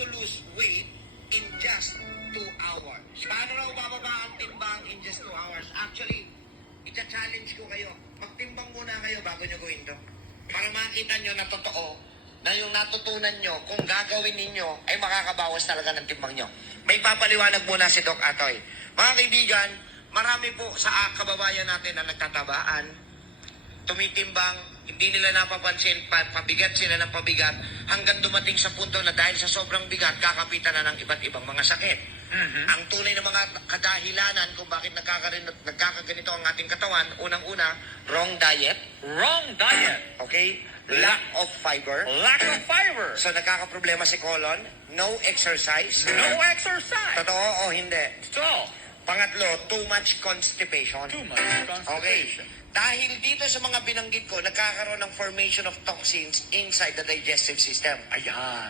to lose weight in just 2 hours. Paano raw bababa ang timbang in just 2 hours? Actually, ita-challenge ko kayo. Magtimbang muna kayo bago nyo gawin to. Para makita nyo na totoo na yung natutunan nyo, kung gagawin ninyo, ay makakabawas talaga ng timbang nyo. May papaliwanag muna si Doc Atoy. Mga kaibigan, marami po sa kababayan natin na nagtatabaan, tumitimbang, hindi nila napapansin, pabigat sila ng pabigat, hanggang dumating sa punto na dahil sa sobrang bigat, kakapitan na ng iba't ibang mga sakit. Ang tunay na mga kadahilanan kung bakit nagkakaganito ang ating katawan, unang-una, wrong diet. Wrong diet. Okay? Lack of fiber. Lack of fiber. So nagkakaproblema si colon. No exercise. No exercise. Totoo o hindi? So, Pangatlo, too much constipation. too much constipation. Okay. Dahil dito sa mga binanggit ko, nagkakaroon ng formation of toxins inside the digestive system. Ayan.